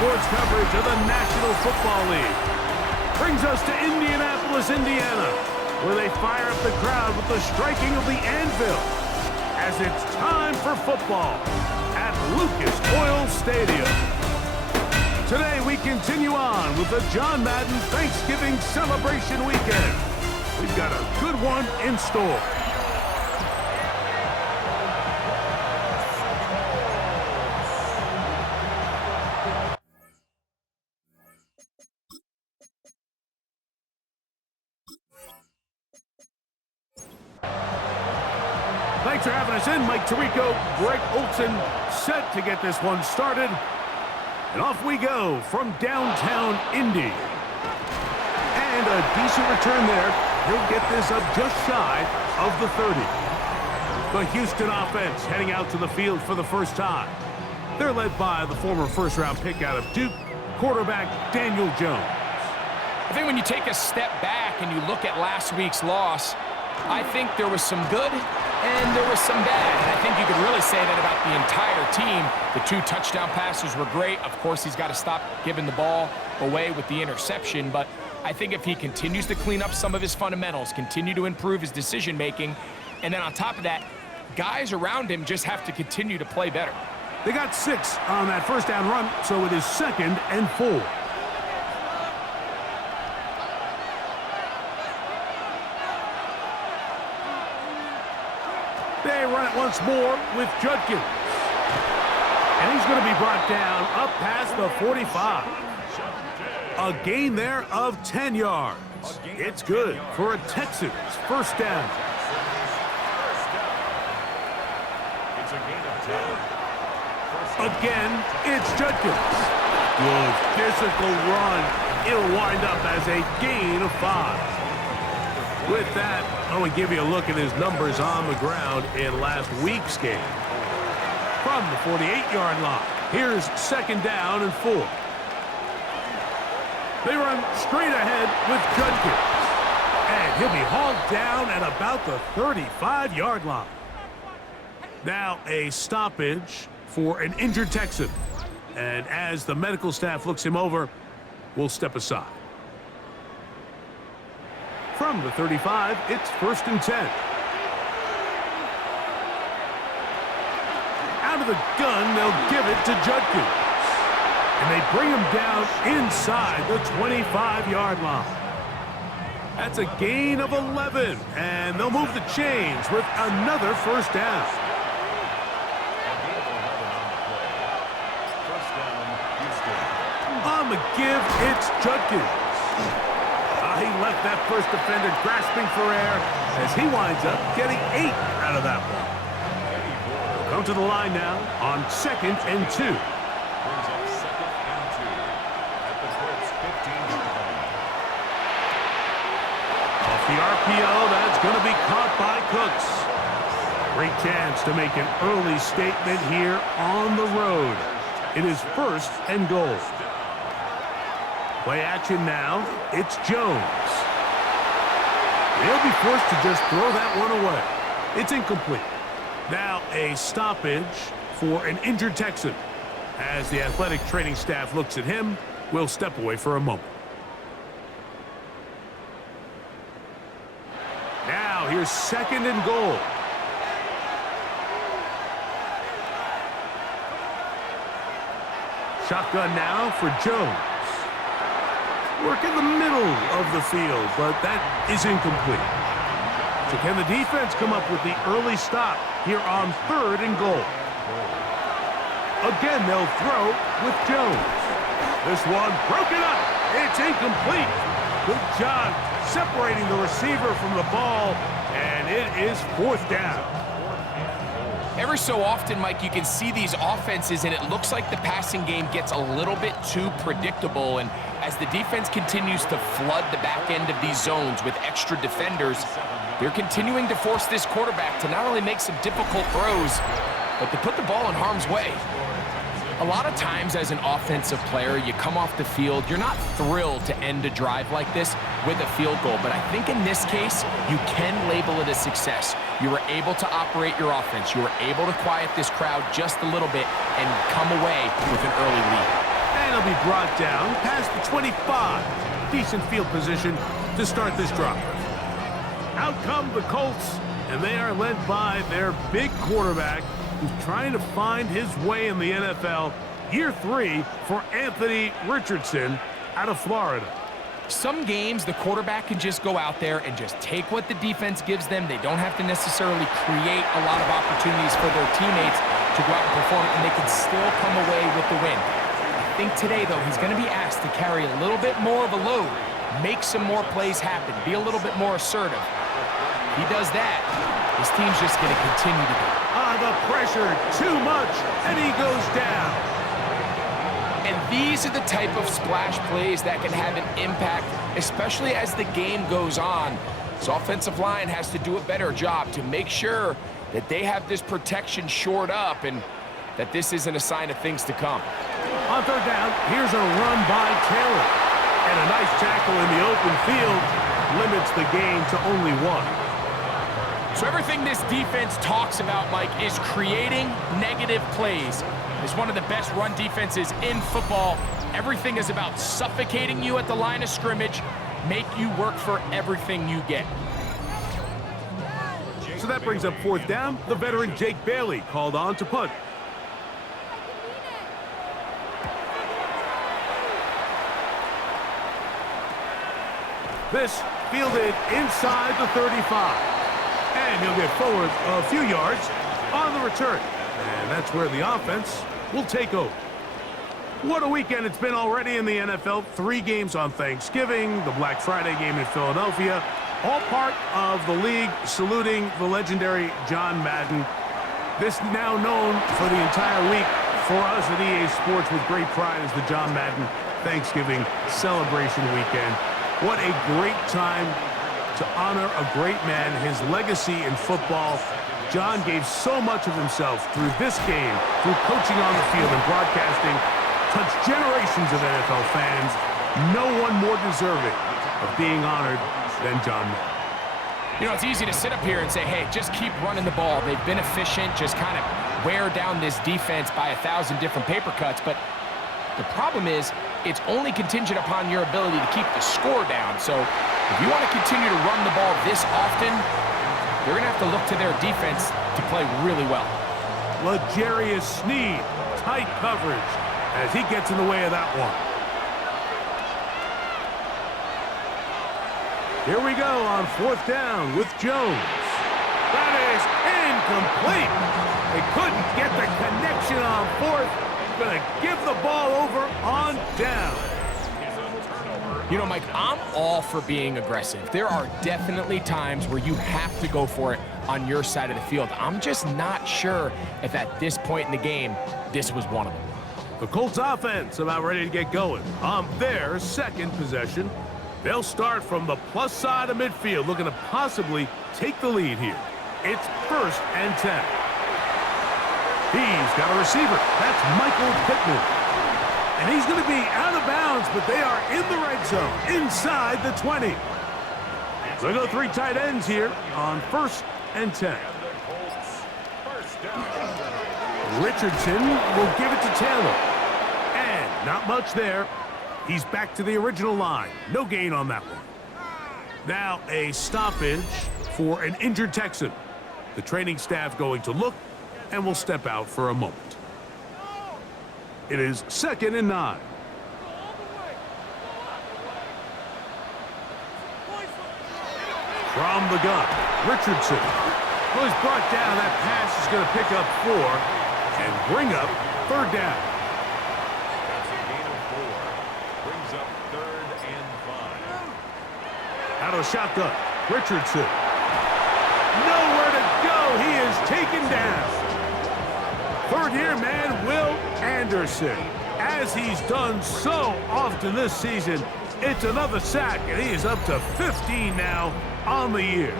sports coverage of the National Football League. Brings us to Indianapolis, Indiana, where they fire up the crowd with the striking of the anvil as it's time for football at Lucas Oil Stadium. Today we continue on with the John Madden Thanksgiving celebration weekend. We've got a good one in store. Thanks for having us in. Mike Tirico, Greg Olson, set to get this one started. And off we go from downtown Indy. And a decent return there. He'll get this up just shy of the 30. The Houston offense heading out to the field for the first time. They're led by the former first-round pick out of Duke, quarterback Daniel Jones. I think when you take a step back and you look at last week's loss, I think there was some good and there was some bad. And I think you could really say that about the entire team. The 2 touchdown passes were great. Of course, he's got to stop giving the ball away with the interception. But I think if he continues to clean up some of his fundamentals, continue to improve his decision-making, and then on top of that, guys around him just have to continue to play better. They got 6 on that first down run, so it is 2nd and 4. They run it once more with Judkins. And he's going to be brought down up past the 45. A gain there of 10 yards. It's good for a Texans first down. Again, it's Judkins. Good physical run. It'll wind up as a gain of 5. With that, I want to give you a look at his numbers on the ground in last week's game. From the 48-yard line, here's 2nd down and 4. They run straight ahead with Judkins. And he'll be hauled down at about the 35-yard line. Now a stoppage for an injured Texan. And as the medical staff looks him over, we'll step aside. From the 35, it's 1st and 10. Out of the gun, they'll give it to Judkins. And they bring him down inside the 25-yard line. That's a gain of 11, and they'll move the chains with another first down. On the give, it's Judkins. He left that first defender grasping for air as he winds up getting 8 out of that one. We'll come to the line now on 2nd and 2. Brings up 2nd and 2 at the Colts 15-yard line. Off the RPO, that's going to be caught by Cooks. Great chance to make an early statement here on the road. It is 1st and goal. Play action now. It's Jones. They'll be forced to just throw that one away. It's incomplete. Now a stoppage for an injured Texan. As the athletic training staff looks at him, we'll step away for a moment. Now here's 2nd and goal. Shotgun now for Jones. Work in the middle of the field, but that is incomplete. So can the defense come up with the early stop here on 3rd and goal? Again, they'll throw with Jones. This one broken up. It's incomplete. Good job separating the receiver from the ball, and it is 4th down. Every so often, Mike, you can see these offenses, and it looks like the passing game gets a little bit too predictable. And as the defense continues to flood the back end of these zones with extra defenders, they're continuing to force this quarterback to not only make some difficult throws, but to put the ball in harm's way. A lot of times as an offensive player, you come off the field, you're not thrilled to end a drive like this with a field goal. But I think in this case, you can label it a success. You were able to operate your offense. You were able to quiet this crowd just a little bit and come away with an early lead. And he'll be brought down past the 25. Decent field position to start this drive. Out come the Colts, and they are led by their big quarterback who's trying to find his way in the NFL. Year 3 for Anthony Richardson out of Florida. Some games, the quarterback can just go out there and just take what the defense gives them. They don't have to necessarily create a lot of opportunities for their teammates to go out and perform, and they can still come away with the win. I think today, though, he's going to be asked to carry a little bit more of a load, make some more plays happen, be a little bit more assertive. If he does that, his team's just going to continue to go. The pressure, too much, and he goes down. And these are the type of splash plays that can have an impact, especially as the game goes on. This offensive line has to do a better job to make sure that they have this protection shored up and that this isn't a sign of things to come. On third down, here's a run by Taylor. And a nice tackle in the open field limits the gain to only 1. So everything this defense talks about, Mike, is creating negative plays. It's one of the best run defenses in football. Everything is about suffocating you at the line of scrimmage, make you work for everything you get. So that brings up fourth down. The veteran Jake Bailey called on to punt. This fielded inside the 35. And he'll get forward a few yards on the return. And that's where the offense will take over. What a weekend it's been already in the NFL. 3 games on Thanksgiving, the Black Friday game in Philadelphia, all part of the league saluting the legendary John Madden. This now known for the entire week for us at EA Sports with great pride as the John Madden Thanksgiving celebration weekend. What a great time to honor a great man, his legacy in football. John gave so much of himself through this game, through coaching on the field and broadcasting, touched generations of NFL fans. No one more deserving of being honored than John Madden. You know, it's easy to sit up here and say, hey, just keep running the ball. They've been efficient, just kind of wear down this defense by 1,000 different paper cuts. But the problem is, it's only contingent upon your ability to keep the score down. So if you want to continue to run the ball this often, you're going to have to look to their defense to play really well. L'Jarius Sneed, tight coverage as he gets in the way of that one. Here we go on fourth down with Jones. That is incomplete. They couldn't get the connection on fourth. Going to give the ball over on down. You know, Mike, I'm all for being aggressive. There are definitely times where you have to go for it on your side of the field. I'm just not sure if at this point in the game, this was one of them. The Colts offense about ready to get going. On their second possession, they'll start from the plus side of midfield, looking to possibly take the lead here. It's 1st and 10. He's got a receiver. That's Michael Pittman. And he's going to be out of bounds, but they are in the red zone, inside the 20. So go 3 tight ends here on 1st and 10. Richardson will give it to Taylor. And not much there. He's back to the original line. No gain on that one. Now a stoppage for an injured Texan. The training staff going to look and will step out for a moment. It is 2nd and 9. From the gun, Richardson. Well, he's brought down. That pass is going to pick up 4 and bring up 3rd down. That's a gain of 4. Brings up 3rd and 5. Out of the shotgun, Richardson. Nowhere to go. He is taken down. 3rd-year man, Will Anderson. As he's done so often this season, it's another sack, and he is up to 15 now on the year.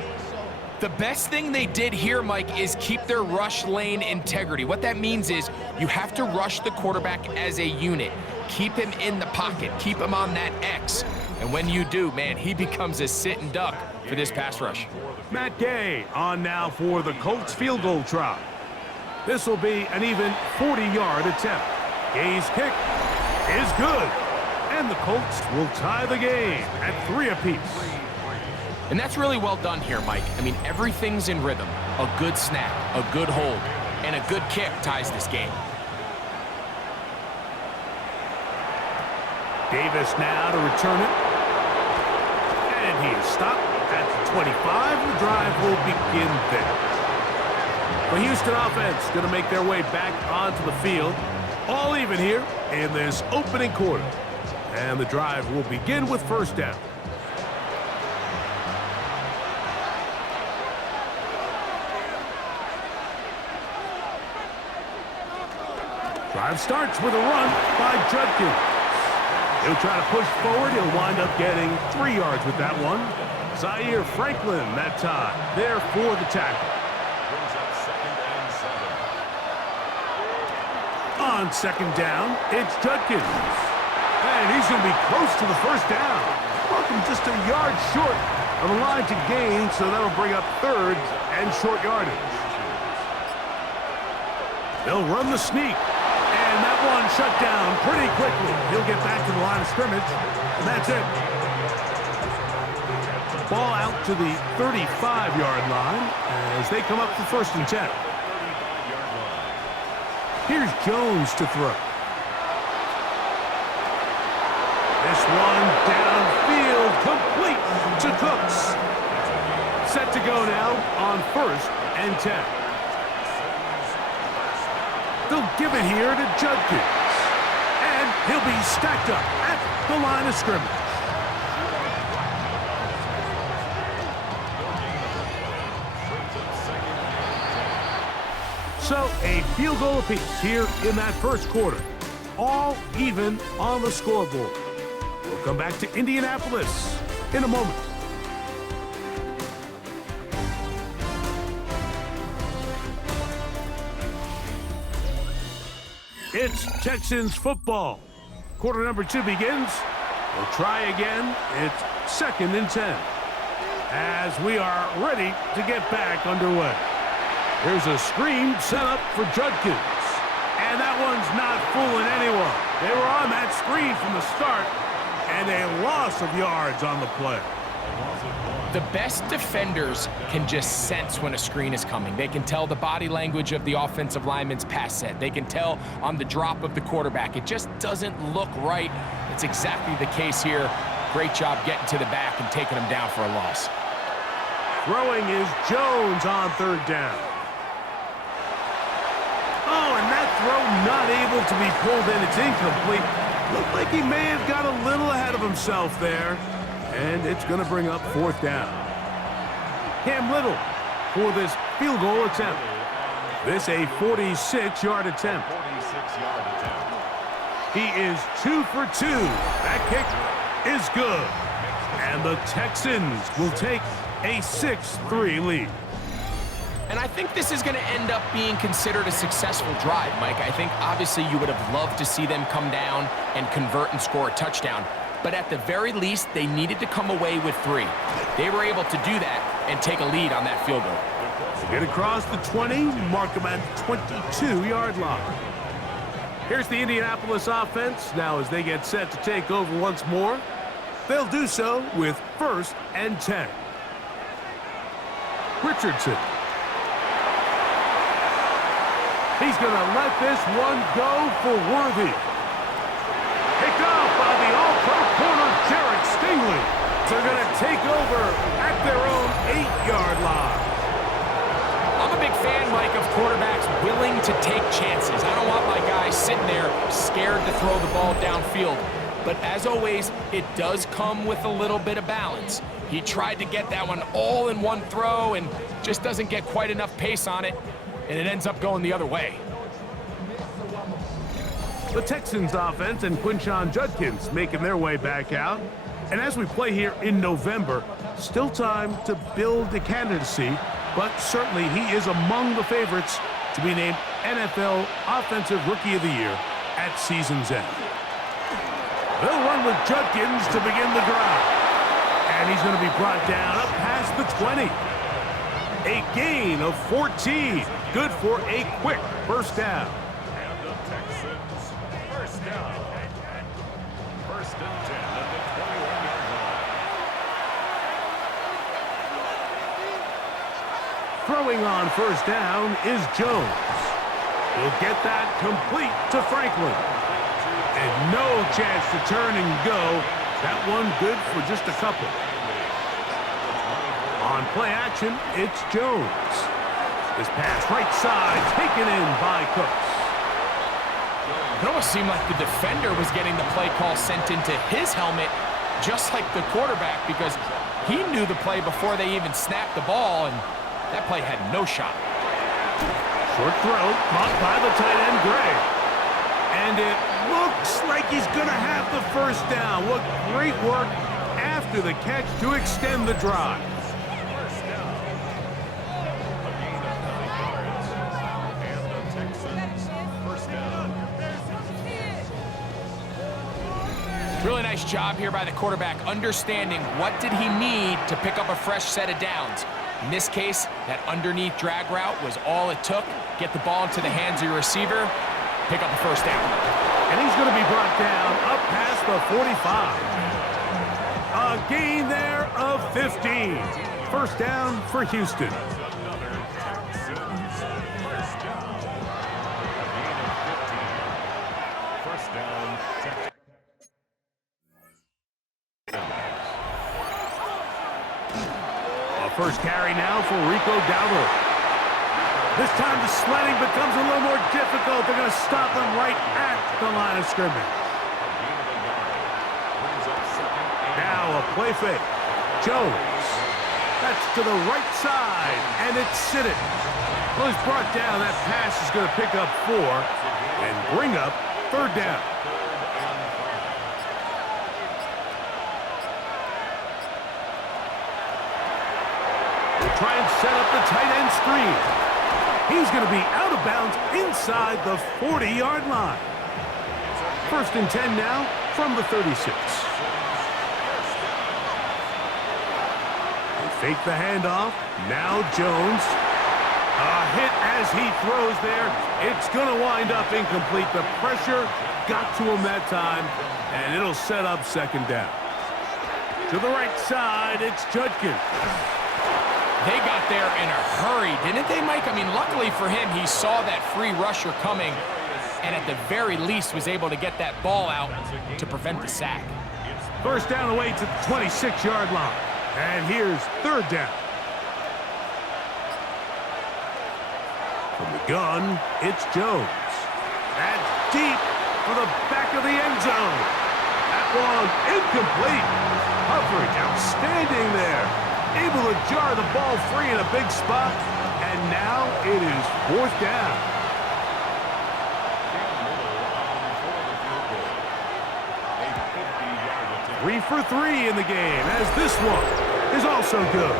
The best thing they did here, Mike, is keep their rush lane integrity. What that means is you have to rush the quarterback as a unit. Keep him in the pocket. Keep him on that X. And when you do, man, he becomes a sit-and duck for this pass rush. Matt Gay on now for the Colts field goal try. This will be an even 40-yard attempt. Gay's kick is good. And the Colts will tie the game at 3 apiece. And that's really well done here, Mike. I mean, everything's in rhythm. A good snap, a good hold, and a good kick ties this game. Davis now to return it. And he is stopped at the 25. The drive will begin there. The Houston offense going to make their way back onto the field. All even here in this opening quarter. And the drive will begin with first down. Drive starts with a run by Judkins. He'll try to push forward. He'll wind up getting 3 yards with that one. Zaire Franklin that time there for the tackle. Brings up 2nd and 7. On second down, it's Judkins. And he's going to be close to the first down. Welcome just a yard short of the line to gain, so that'll bring up 3rd and short yardage. They'll run the sneak. And that one shut down pretty quickly. He'll get back to the line of scrimmage, and that's it. Ball out to the 35-yard line as they come up for 1st and 10. Here's Jones to throw. This one downfield, complete to Cooks. Set to go now on 1st and 10. They'll give it here to Judkins. And he'll be stacked up at the line of scrimmage. So a field goal apiece here in that first quarter. All even on the scoreboard. We'll come back to Indianapolis in a moment. It's Texans football. Quarter number 2 begins. We'll try again. It's 2nd and 10. As we are ready to get back underway. Here's a screen set up for Judkins. And that one's not fooling anyone. They were on that screen from the start. And a loss of yards on the play. The best defenders can just sense when a screen is coming. They can tell the body language of the offensive lineman's pass set. They can tell on the drop of the quarterback. It just doesn't look right. It's exactly the case here. Great job getting to the back and taking them down for a loss. Throwing is Jones on 3rd down. Oh, and that throw not able to be pulled in. It's incomplete. Looked like he may have got a little ahead of himself there. And it's going to bring up 4th down. Cam Little for this field goal attempt. This a 46-yard attempt. 46-yard attempt. He is 2 for 2. That kick is good. And the Texans will take a 6-3 lead. And I think this is going to end up being considered a successful drive, Mike. I think obviously you would have loved to see them come down and convert and score a touchdown. But at the very least, they needed to come away with 3. They were able to do that and take a lead on that field goal. Get across the 20, mark them at 22-yard line. Here's the Indianapolis offense. Now as they get set to take over once more, they'll do so with 1st and 10. Richardson. He's going to let this one go for Worthy. Picked off by the all-pro corner, Jarrett Stingley. They're going to take over at their own 8-yard line. I'm a big fan, Mike, of quarterbacks willing to take chances. I don't want my guys sitting there scared to throw the ball downfield. But as always, it does come with a little bit of balance. He tried to get that one all in one throw and just doesn't get quite enough pace on it, and it ends up going the other way. The Texans offense and Quinshon Judkins making their way back out. And as we play here in November, still time to build a candidacy, but certainly he is among the favorites to be named NFL Offensive Rookie of the Year at season's end. They'll run with Judkins to begin the drive. And he's going to be brought down up past the 20. A gain of 14. Good for a quick first down. And the Texans first down. First and 10 at the 21-yard line. Throwing on first down is Jones. He'll get that complete to Franklin. And no chance to turn and go. That one good for just a couple. On play action, it's Jones. This pass right side taken in by Cooks. It almost seemed like the defender was getting the play call sent into his helmet, just like the quarterback, because he knew the play before they even snapped the ball, and that play had no shot. Short throw, caught by the tight end, Gray. And it looks like he's going to have the first down. What great work after the catch to extend the drive. First down. A gain of 9 yards. And the Texans, first down. Really nice job here by the quarterback, understanding what did he need to pick up a fresh set of downs. In this case, that underneath drag route was all it took. Get the ball into the hands of your receiver, pick up the first down. And he's going to be brought down up past the 45. A gain there of 15. First down for Houston. Another Texans, first down. A gain of 15. First down, Texans. First carry now for Rico Dowdle. This time the sledding becomes a little more difficult. They're going to stop him right at the line of scrimmage. Now a play fake. Jones. That's to the right side, and it's Siddick. Well, he's brought down. That pass is going to pick up 4 and bring up third down. Try and set up the tight end screen. He's going to be out of bounds inside the 40-yard line. First and 10 now from the 36. They fake the handoff. Now Jones. A hit as he throws there. It's going to wind up incomplete. The pressure got to him that time, and it'll set up second down. To the right side, it's Judkins. They got there in a hurry, didn't they, Mike? I mean, luckily for him, he saw that free rusher coming and at the very least was able to get that ball out to prevent the sack. First down away to the 26-yard line. And here's third down. From the gun, it's Jones. That's deep for the back of the end zone. That one incomplete. Coverage outstanding there. Able to jar the ball free in a big spot, and now it is fourth down. 3 for 3 in the game, as this one is also good.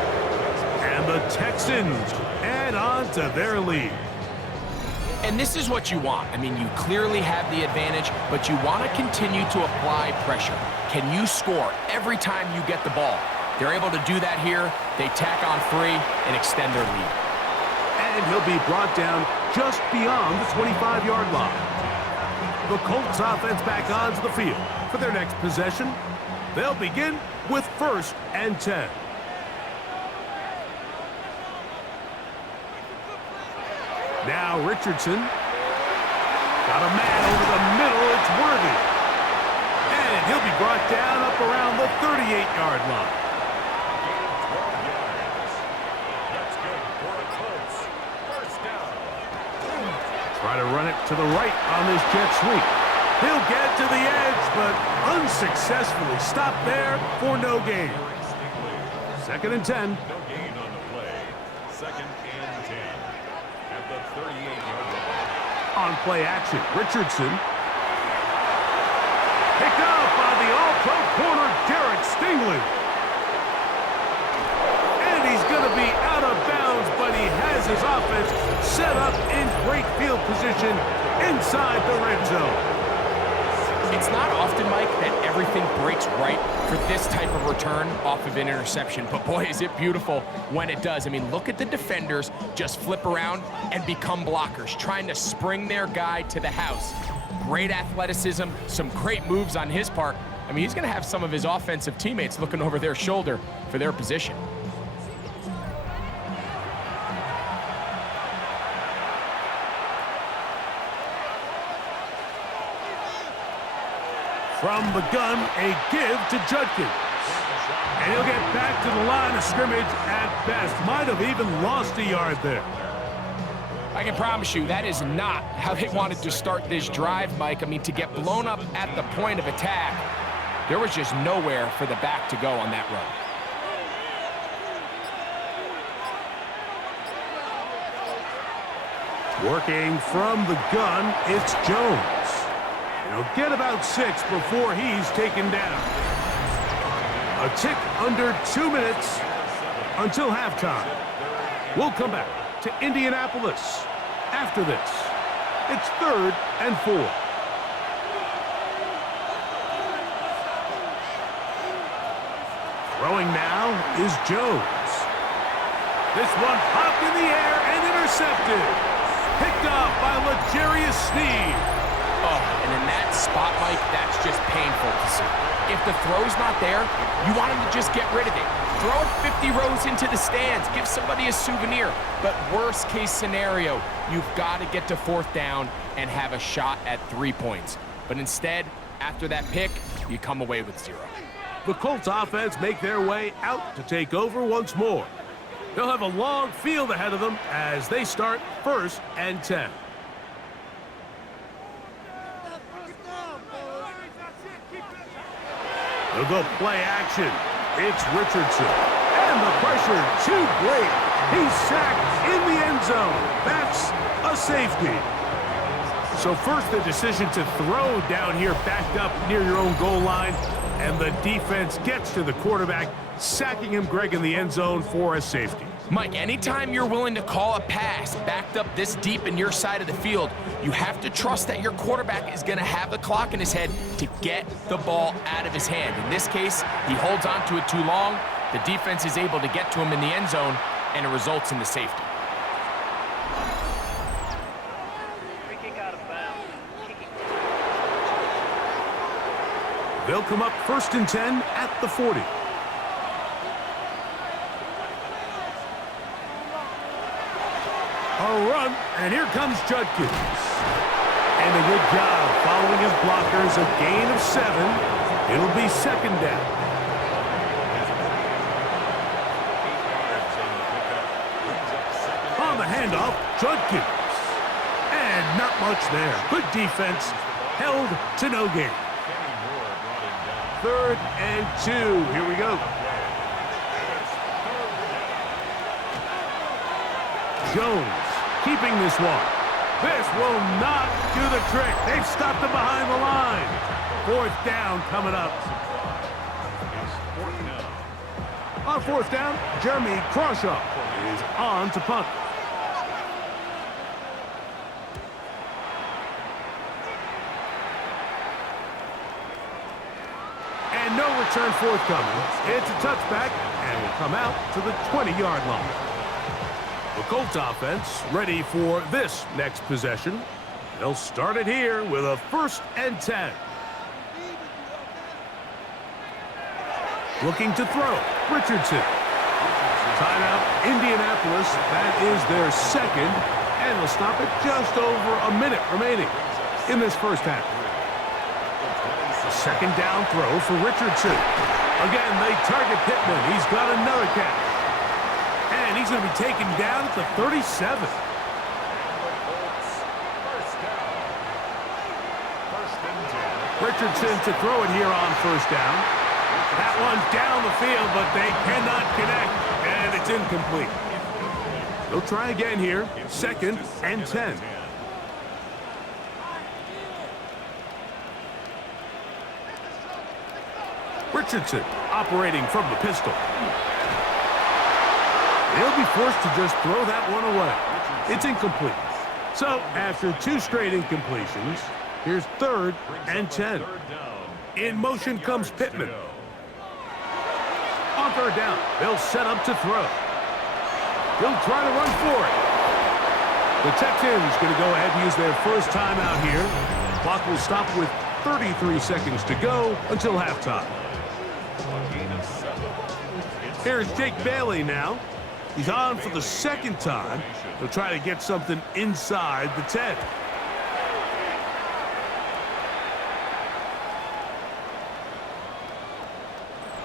And the Texans add on to their lead. And this is what you want. I mean, you clearly have the advantage, but you want to continue to apply pressure. Can you score every time you get the ball? They're able to do that here. They tack on 3 and extend their lead. And he'll be brought down just beyond the 25-yard line. The Colts offense back onto the field for their next possession. They'll begin with first and 10. Now Richardson. Got a man over the middle. It's Worthy. And he'll be brought down up around the 38-yard line. Try to run it to the right on this jet sweep. He'll get to the edge, but unsuccessfully stopped there for no gain. Second and 10. No gain on the play. Second and 10 at the 38-yard line. On play action, Richardson. Picked up by the all-pro corner, Derek Stingley. And he's going to be out of bounds, but he has his offense set up in great field position inside the red zone. It's not often, Mike, that everything breaks right for this type of return off of an interception, but boy, is it beautiful when it does. I mean, look at the defenders just flip around and become blockers, trying to spring their guy to the house. Great athleticism, some great moves on his part. I mean, he's going to have some of his offensive teammates looking over their shoulder for their position. From the gun, a give to Judkins. And he'll get back to the line of scrimmage at best. Might have even lost a yard there. I can promise you that is not how they wanted to start this drive, Mike. I mean, to get blown up at the point of attack, there was just nowhere for the back to go on that run. Working from the gun, it's Jones. He'll get about 6 before he's taken down. A tick under 2 minutes until halftime. We'll come back to Indianapolis after this. It's 3rd and 4. Throwing now is Jones. This one popped in the air and intercepted. Picked off by L'Jarius Sneed. Oh, and in that spot, Mike, that's just painful to see. If the throw's not there, you want him to just get rid of it. Throw it 50 rows into the stands. Give somebody a souvenir. But worst case scenario, you've got to get to 4th down and have a shot at 3 points. But instead, after that pick, you come away with 0. The Colts offense make their way out to take over once more. They'll have a long field ahead of them as they start 1st and 10. They'll go play action. It's Richardson. And the pressure too great. He's sacked in the end zone. That's a safety. So first the decision to throw down here backed up near your own goal line. And the defense gets to the quarterback, sacking him, Greg, in the end zone for a safety. Mike, anytime you're willing to call a pass backed up this deep in your side of the field, you have to trust that your quarterback is going to have the clock in his head to get the ball out of his hand. In this case, he holds on to it too long. The defense is able to get to him in the end zone, and it results in the safety. They'll come up 1st and 10 at the 40. A run, and here comes Judkins. And a good job following his blockers, a gain of 7. It'll be 2nd down. On the handoff, Judkins. And not much there. Good defense, held to no gain. 3rd and 2. Here we go. Jones keeping this one. This will not do the trick. They've stopped him behind the line. 4th down coming up. On 4th down, Jeremy Crawshaw is on to punt. And no return forthcoming. It's a touchback and will come out to the 20-yard line. The Colts offense ready for this next possession. They'll start it here with a 1st and 10. Looking to throw, Richardson. Timeout, Indianapolis. That is their 2nd, and they'll stop it just over a minute remaining in this first half. A 2nd down throw for Richardson. Again, they target Pittman. He's got another catch. And he's going to be taken down at the 37. Richardson to throw it here on 1st down. That one's down the field, but they cannot connect, and it's incomplete. They'll try again here, 2nd and 10. Richardson operating from the pistol. He'll be forced to just throw that one away. It's incomplete. So after 2 straight incompletions, here's 3rd and 10. In motion comes Pittman. On 3rd down, they'll set up to throw. He'll try to run for it. The Texans going to go ahead and use their first timeout here. Clock will stop with 33 seconds to go until halftime. A gain of 7. Here's Jake Bailey now. He's on for the second time. He'll try to get something inside the 10.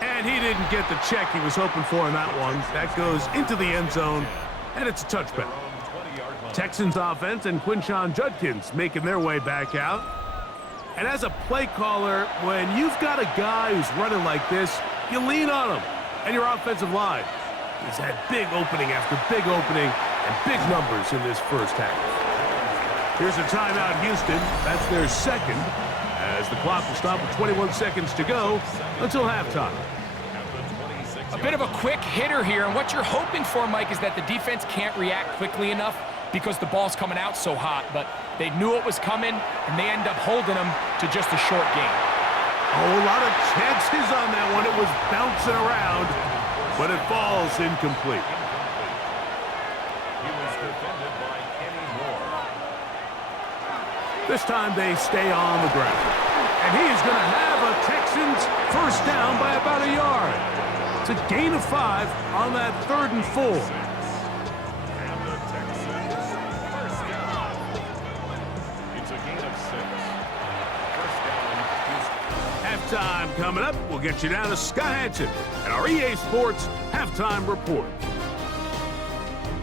And he didn't get the check he was hoping for in that one. That goes into the end zone, and it's a touchback. Texans offense and Quinshon Judkins making their way back out. And as a play caller, when you've got a guy who's running like this, you lean on him and your offensive line. He's had big opening after big opening and big numbers in this first half. Here's a timeout, Houston. That's their second, as the clock will stop with 21 seconds to go until halftime. A bit of a quick hitter here, and what you're hoping for, Mike, is that the defense can't react quickly enough because the ball's coming out so hot, but they knew it was coming, and they end up holding them to just a short gain. Oh, a lot of chances on that one. It was bouncing around, but it falls incomplete. He was defended by Kenny Moore. This time they stay on the ground. And he is going to have a Texans first down by about a yard. It's a gain of 5 on that 3rd and 4. And the Texans first down. It's a gain of 6. First down, Houston. Halftime coming up. We'll get you down to Scott Hansen and our EA Sports Halftime Report.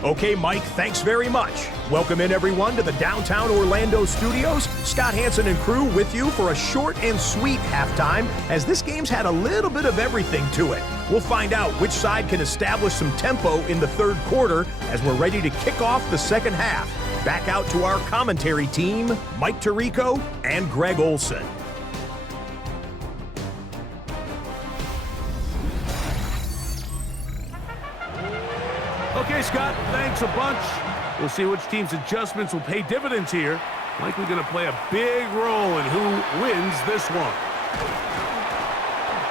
Okay, Mike, thanks very much. Welcome in, everyone, to the downtown Orlando studios. Scott Hansen and crew with you for a short and sweet halftime, as this game's had a little bit of everything to it. We'll find out which side can establish some tempo in the third quarter as we're ready to kick off the second half. Back out to our commentary team, Mike Tirico and Greg Olson. Okay, Scott, thanks a bunch. We'll see which team's adjustments will pay dividends here. Likely going to play a big role in who wins this one.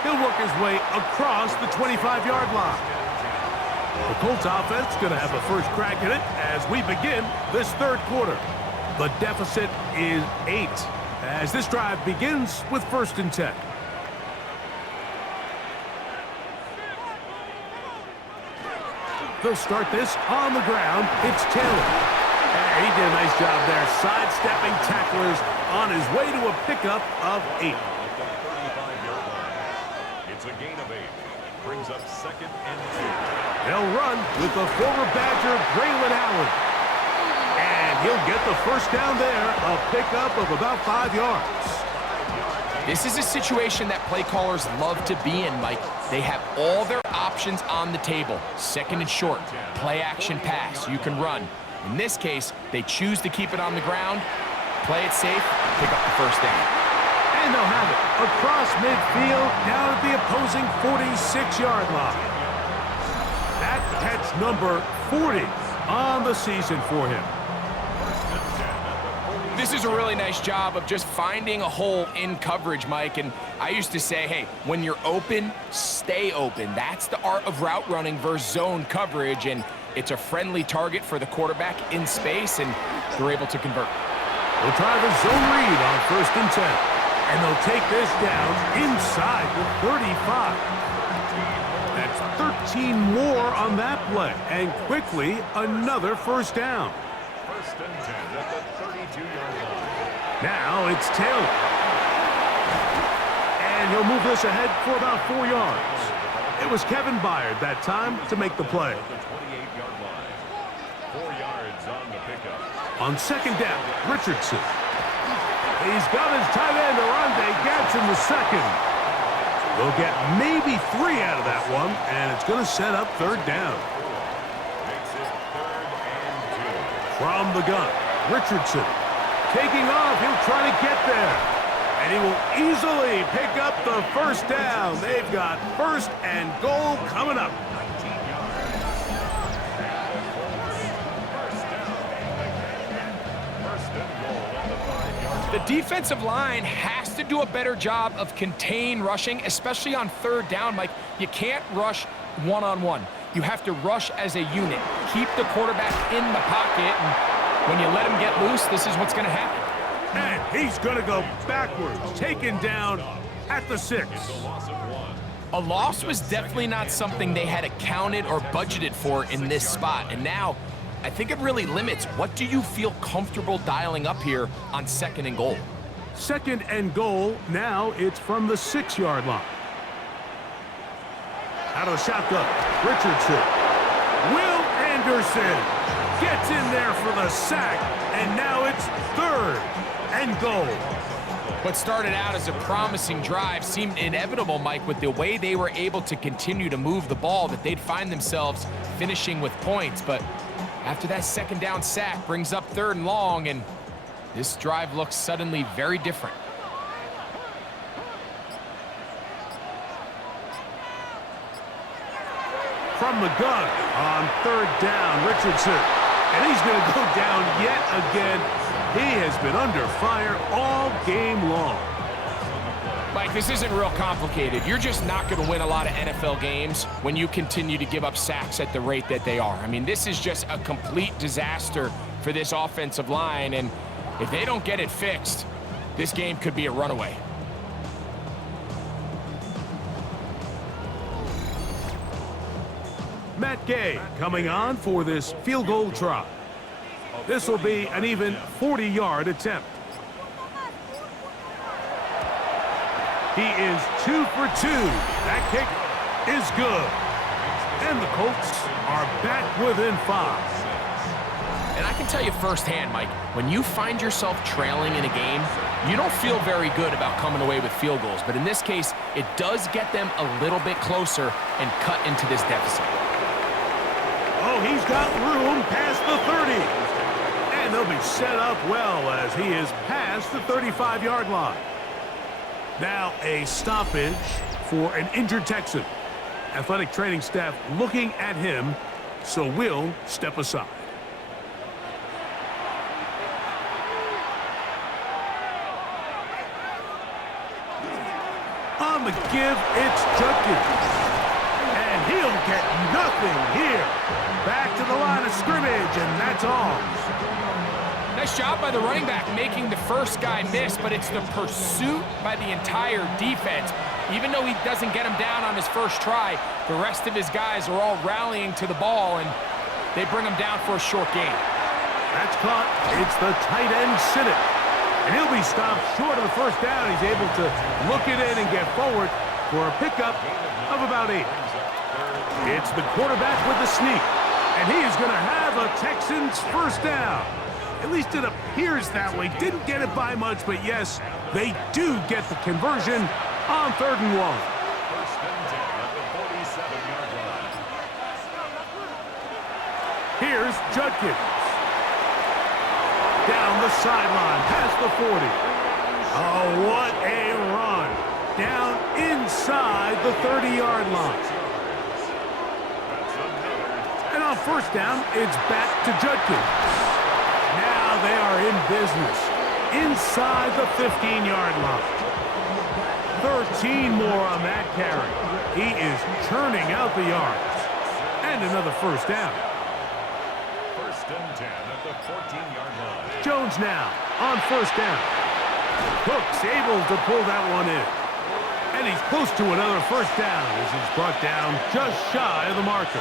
He'll work his way across the 25-yard line. The Colts offense going to have a first crack at it as we begin this third quarter. The deficit is 8 as this drive begins with 1st and 10. They'll start this on the ground. It's Taylor. And he did a nice job there, sidestepping tacklers on his way to a pickup of 8. It's a gain of 8. Brings up 2nd and 2. They'll run with the former Badger, Braylon Allen. And he'll get the first down there, a pickup of about 5 yards. This is a situation that play callers love to be in, Mike. They have all their options on the table. 2nd and short, play action pass, you can run. In this case, they choose to keep it on the ground, play it safe, pick up the first down. And they'll have it across midfield, down at the opposing 46-yard line. That catch number 40 on the season for him. This is a really nice job of just finding a hole in coverage, Mike. And I used to say, hey, when you're open, stay open. That's the art of route running versus zone coverage. And it's a friendly target for the quarterback in space, and they're able to convert. They'll try the zone read on 1st and 10. And they'll take this down inside the 35. That's 13 more on that play. And quickly, another first down. 1st and 10 at the 32-yard line. Now it's Taylor. And he'll move this ahead for about 4 yards. It was Kevin Byard that time to make the play. At the 28-yard line. 4 yards on the pickup. On 2nd down, Richardson. He's got his tight end, Arande Gadsden the second. They'll get maybe 3 out of that one, and it's going to set up 3rd down. Makes it 3rd and 2. From the gun, Richardson. Taking off, he'll try to get there. And he will easily pick up the first down. They've got 1st and goal coming up. 19 yards. First down. 1st and goal at the 5-yard line. The defensive line has to do a better job of contain rushing, especially on 3rd down, Mike. You can't rush one-on-one. You have to rush as a unit. Keep the quarterback in the pocket, and when you let him get loose, this is what's going to happen. And he's going to go backwards, taken down at the 6. A loss was definitely not something they had accounted or budgeted for in this spot. And now, I think it really limits what do you feel comfortable dialing up here on 2nd and goal. 2nd and goal. Now it's from the 6-yard line. Out of the shotgun, Richardson. Will Anderson gets in there for the sack, and now it's 3rd and goal. What started out as a promising drive seemed inevitable, Mike, with the way they were able to continue to move the ball, that they'd find themselves finishing with points. But after that 2nd down sack brings up 3rd and long, and this drive looks suddenly very different. From the gun on 3rd down, Richardson. And he's going to go down yet again. He has been under fire all game long. Mike, this isn't real complicated. You're just not going to win a lot of NFL games when you continue to give up sacks at the rate that they are. I mean, this is just a complete disaster for this offensive line, and if they don't get it fixed, this game could be a runaway. Matt Gay coming on for this field goal try. This will be an even 40-yard attempt. He is 2 for 2. That kick is good. And the Colts are back within 5. And I can tell you firsthand, Mike, when you find yourself trailing in a game, you don't feel very good about coming away with field goals. But in this case, it does get them a little bit closer and cut into this deficit. Oh, he's got room past the 30. And they'll be set up well as he is past the 35-yard line. Now a stoppage for an injured Texan. Athletic training staff looking at him, so we'll step aside. On the give, it's Judkins. And he'll get nothing here. Back to the line of scrimmage, and that's all. Nice job by the running back making the first guy miss, but it's the pursuit by the entire defense. Even though he doesn't get him down on his first try, the rest of his guys are all rallying to the ball, and they bring him down for a short gain. That's caught. It's the tight end, Sinnott. And he'll be stopped short of the first down. He's able to look it in and get forward for a pickup of about 8. It's the quarterback with the sneak. And he is going to have a Texans first down. At least it appears that way. Didn't get it by much, but yes, they do get the conversion on 3rd and 1. First and 10 at the 47-yard line. Here's Judkins. Down the sideline, past the 40. Oh, what a run. Down inside the 30-yard line. And on first down, it's back to Judkins. Now they are in business inside the 15-yard line. 13 more on that carry. He is churning out the yards. And another first down. First and 10 at the 14-yard line. Jones now on first down. Cook's able to pull that one in. And he's close to another first down as he's brought down just shy of the marker.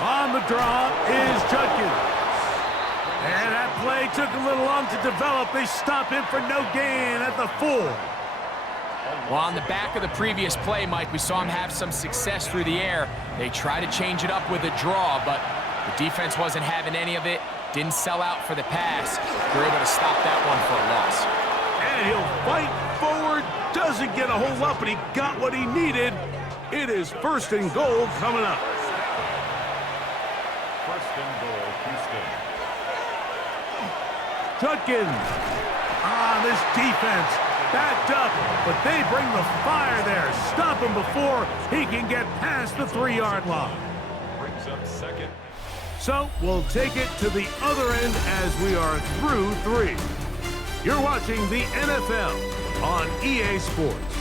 On the draw is Judkins. And that play took a little long to develop. They stop him for no gain at the 4. Well, on the back of the previous play, Mike, we saw him have some success through the air. They tried to change it up with a draw, but the defense wasn't having any of it. Didn't sell out for the pass. They're able to stop that one for a loss. And he'll fight forward. Doesn't get a hold up, but he got what he needed. It is first and goal coming up. First and goal, Houston. Judkins. This defense backed up, but they bring the fire there. Stop him before he can get past the 3-yard line. Brings up second. So we'll take it to the other end as we are through 3. You're watching the NFL on EA Sports.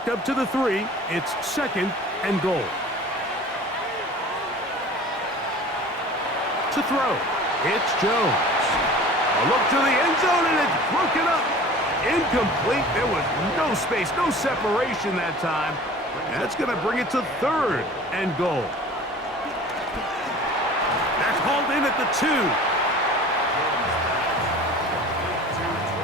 Backed up to the 3. It's 2nd and goal. To throw, it's Jones. A look to the end zone, and it's broken up. Incomplete. There was no space, no separation that time. That's going to bring it to 3rd and goal. That's hauled in at the 2.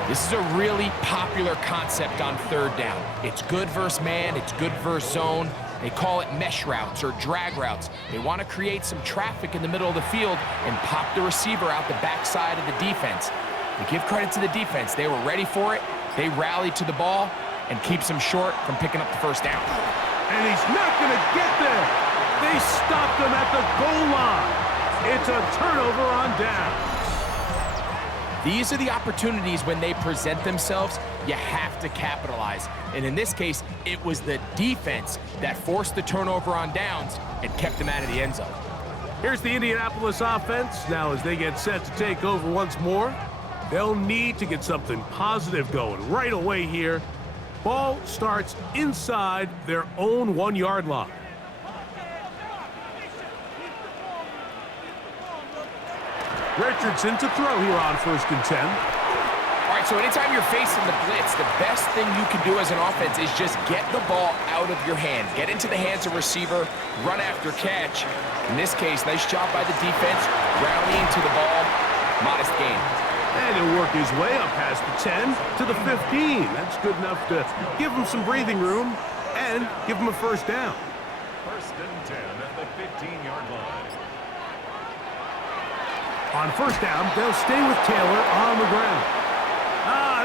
This is a really popular concept on 3rd down. It's good versus man, it's good versus zone. They call it mesh routes or drag routes. They want to create some traffic in the middle of the field and pop the receiver out the backside of the defense. We give credit to the defense. They were ready for it. They rallied to the ball and keeps him short from picking up the 1st down. And he's not going to get there. They stopped him at the goal line. It's a turnover on downs. These are the opportunities when they present themselves, you have to capitalize. And in this case, it was the defense that forced the turnover on downs and kept them out of the end zone. Here's the Indianapolis offense. Now as they get set to take over once more, they'll need to get something positive going right away here. Ball starts inside their own 1-yard line. Richardson to throw here on 1st and 10. All right, so anytime you're facing the blitz, the best thing you can do as an offense is just get the ball out of your hands. Get into the hands of receiver, run after catch. In this case, nice job by the defense, rallying to the ball, modest gain. And he'll work his way up past the 10 to the 15. That's good enough to give him some breathing room and give him a 1st down. 1st and 10 at the 15-yard line. On 1st down, they'll stay with Taylor on the ground.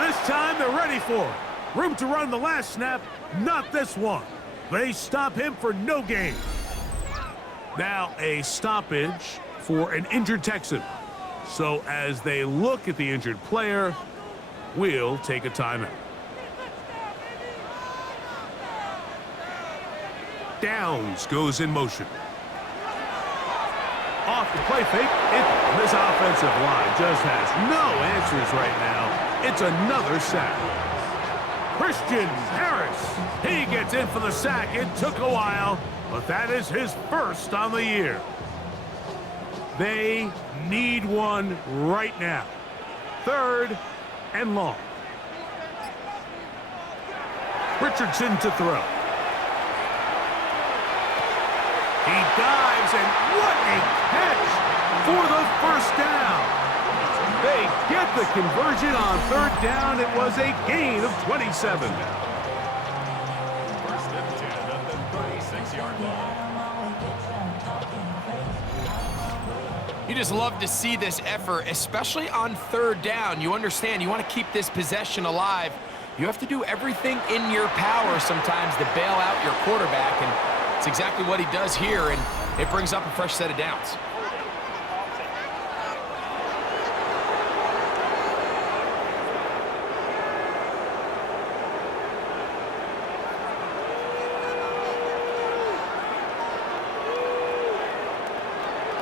This time they're ready for it. Room to run the last snap, not this one. They stop him for no gain. Now a stoppage for an injured Texan. So as they look at the injured player, we'll take a timeout. Downs goes in motion. Off the play fake. This offensive line just has no answers right now. It's another sack. Christian Harris. He gets in for the sack. It took a while, but that is his 1st on the year. They need one right now. 3rd and long. Richardson to throw. He dives, and what a catch for the 1st down. They get the conversion on 3rd down. It was a gain of 27. 1st and 10 at the 36-yard line. You just love to see this effort, especially on 3rd down. You understand, you want to keep this possession alive. You have to do everything in your power sometimes to bail out your quarterback, and it's exactly what he does here, and it brings up a fresh set of downs.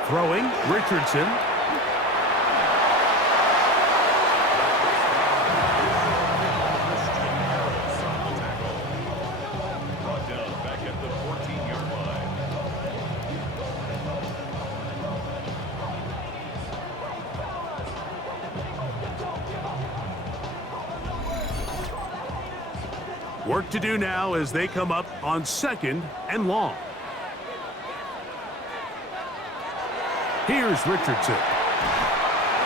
Throwing, Richardson. Brought down back at the 14-yard line. Work to do now as they come up on 2nd and long. Here's Richardson.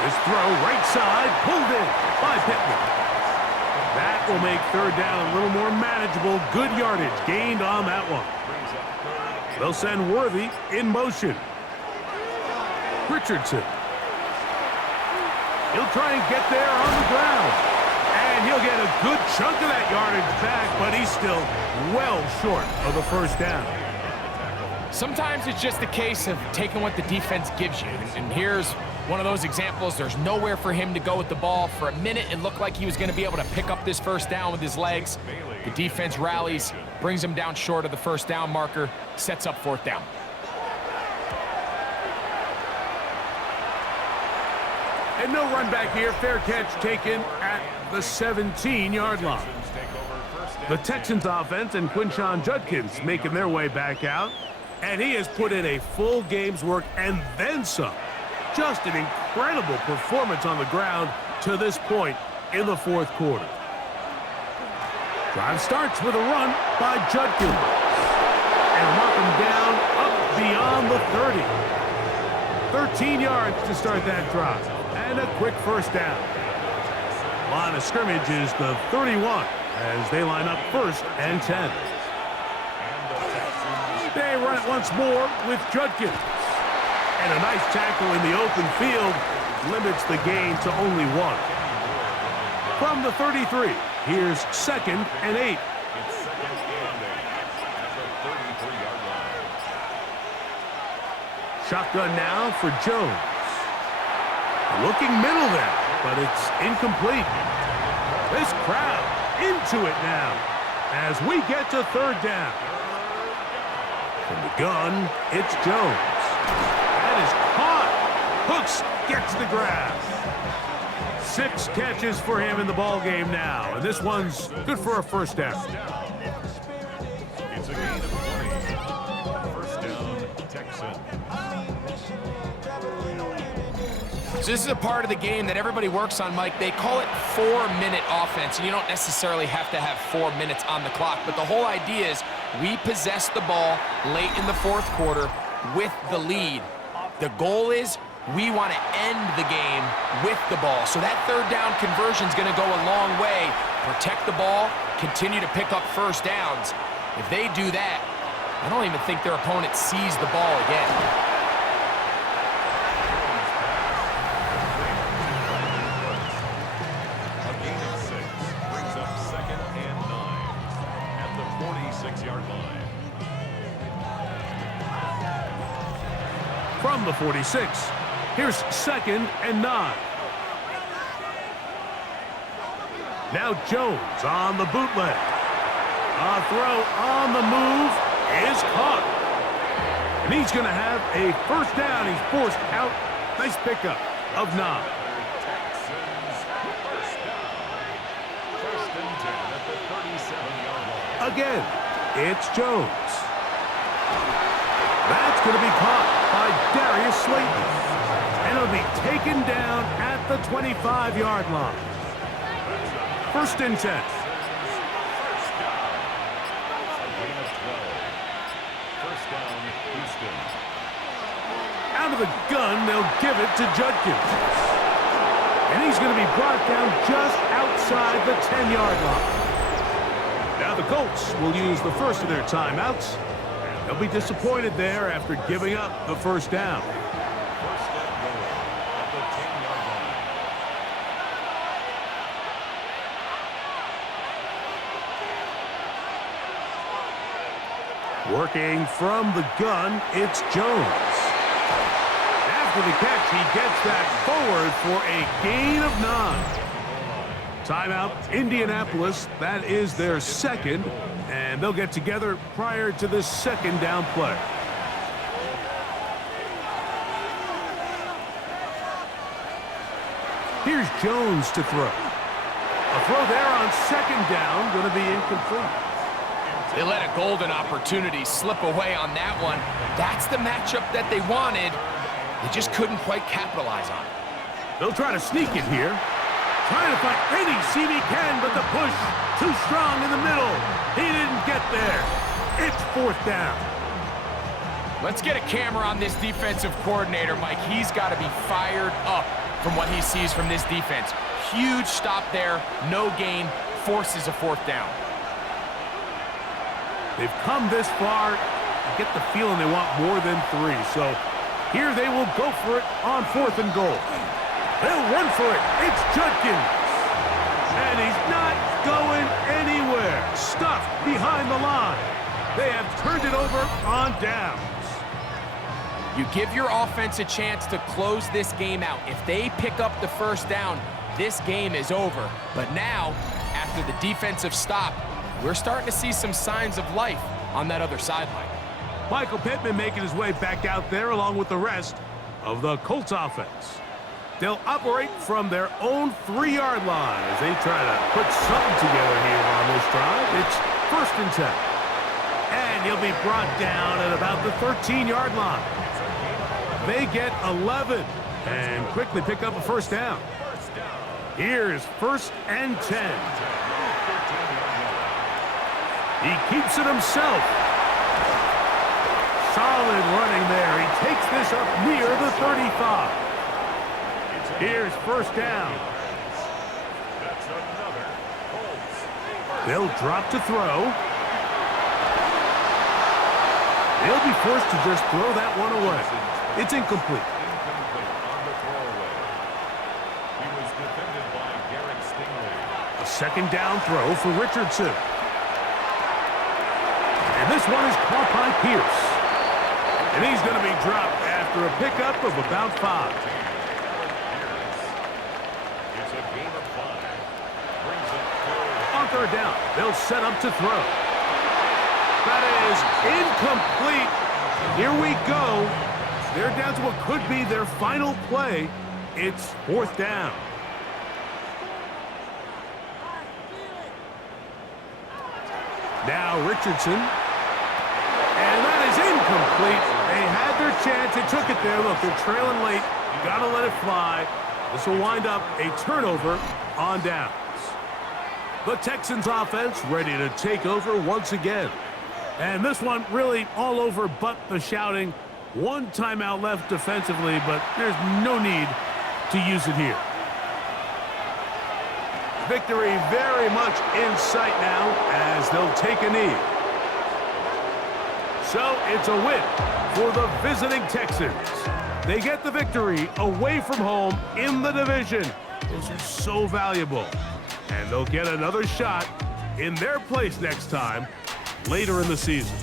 His throw right side, pulled in by Pittman. That will make 3rd down a little more manageable. Good yardage gained on that one. They'll send Worthy in motion. Richardson. He'll try and get there on the ground. And he'll get a good chunk of that yardage back, but he's still well short of the 1st down. Sometimes it's just a case of taking what the defense gives you. And here's one of those examples. There's nowhere for him to go with the ball. For a minute, it looked like he was going to be able to pick up this 1st down with his legs. The defense rallies, brings him down short of the 1st down marker, sets up 4th down. And no run back here. Fair catch taken at the 17-yard line. Take over 1st The Texans offense and Quinshon Judkins making their way back out. And he has put in a full game's work and then some. Just an incredible performance on the ground to this point in the fourth quarter. Drive starts with a run by Judkins. And knock him down up beyond the 30. 13 yards to start that drive. And a quick first down. Line of scrimmage is the 31 as they line up first and 10. They run it once more with Judkins. And a nice tackle in the open field limits the gain to only 1. From the 33, here's 2nd and 8. It's 2nd and 8 at the 33-yard line. Shotgun now for Jones. Looking middle there, but it's incomplete. This crowd into it now as we get to 3rd down. From the gun, it's Jones. That is caught. Hooks gets the grab. 6 catches for him in the ball game now, and this one's good for a first down. It's a gain of 20. First down, Texans. So this is a part of the game that everybody works on, Mike. They call it 4-minute offense, and you don't necessarily have to have 4 minutes on the clock, but the whole idea is we possess the ball late in the fourth quarter with the lead. The goal is we want to end the game with the ball. So that 3rd down conversion is going to go a long way. Protect the ball, continue to pick up first downs. If they do that, I don't even think their opponent sees the ball again. From the 46, here's 2nd and 9. Now Jones on the bootleg. A throw on the move is caught. And he's going to have a first down. He's forced out. Nice pickup of 9. Texans first down. First and 10 at the 37-yard line. Again, it's Jones. That's going to be caught by Darius Slayton. And it'll be taken down at the 25-yard line. First and 10. First down, Houston. Out of the gun, they'll give it to Judkins. And he's going to be brought down just outside the 10-yard line. Now the Colts will use the first of their timeouts. They'll be disappointed there after giving up the first down. First and goal at the 10-yard line. Working from the gun, it's Jones. After the catch, he gets that forward for a gain of 9. Timeout, Indianapolis. That is their 2nd. And they'll get together prior to this 2nd down play. Here's Jones to throw. A throw there on 2nd down, going to be incomplete. They let a golden opportunity slip away on that one. That's the matchup that they wanted. They just couldn't quite capitalize on it. They'll try to sneak it here. Trying to find any seam he can, but the push too strong in the middle. He didn't get there. It's 4th down. Let's get a camera on this defensive coordinator, Mike. He's got to be fired up from what he sees from this defense. Huge stop there, no gain, forces a 4th down. They've come this far. I get the feeling they want more than 3. So here they will go for it on 4th and goal. They'll run for it. It's Judkins. And he's not going anywhere. Stuffed behind the line. They have turned it over on downs. You give your offense a chance to close this game out. If they pick up the first down, this game is over. But now, after the defensive stop, we're starting to see some signs of life on that other sideline. Michael Pittman making his way back out there along with the rest of the Colts offense. They'll operate from their own 3-yard line as they try to put something together here on this drive. It's 1st and 10. And he'll be brought down at about the 13-yard line. They get 11 and quickly pick up a 1st down. Here's 1st and 10. He keeps it himself. Solid running there. He takes this up near the 35. Here's 1st down. That's another Colts. They'll drop to throw. They'll be forced to just throw that one away. It's incomplete. Incomplete on the throwaway. He was defended by Garrett Stingley. A 2nd down throw for Richardson. And this one is caught by Pierce. And he's going to be dropped after a pickup of about 5. It's a gain of 5. Brings up 3rd. On 3rd down, they'll set up to throw. That is incomplete. Here we go. They're down to what could be their final play. It's 4th down. Now Richardson. And that is incomplete. They had their chance. They took it there. Look, they're trailing late. Got to let it fly. This will wind up a turnover on downs. The Texans offense ready to take over once again. And this one really all over but the shouting. 1 timeout left defensively, but there's no need to use it here. Victory very much in sight now as they'll take a knee. So it's a win for the visiting Texans. They get the victory away from home in the division. Those are so valuable. And they'll get another shot in their place next time later in the season.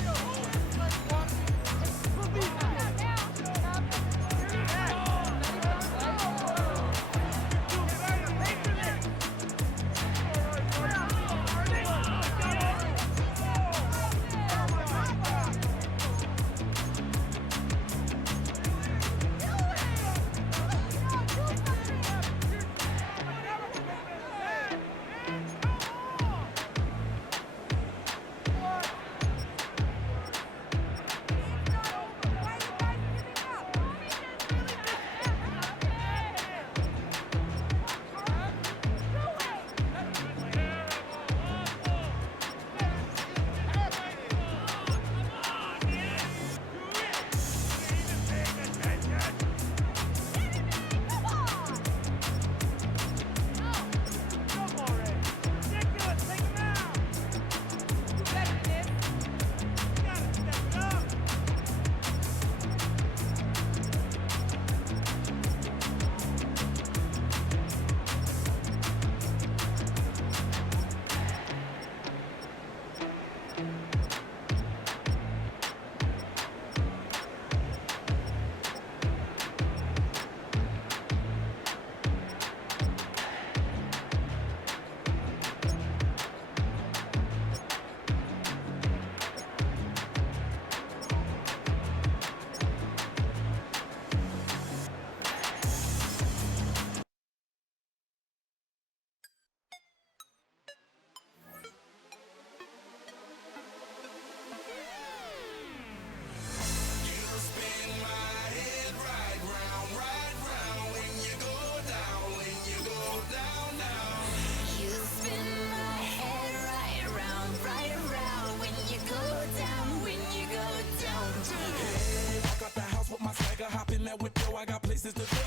Hop in that window, I got places to go.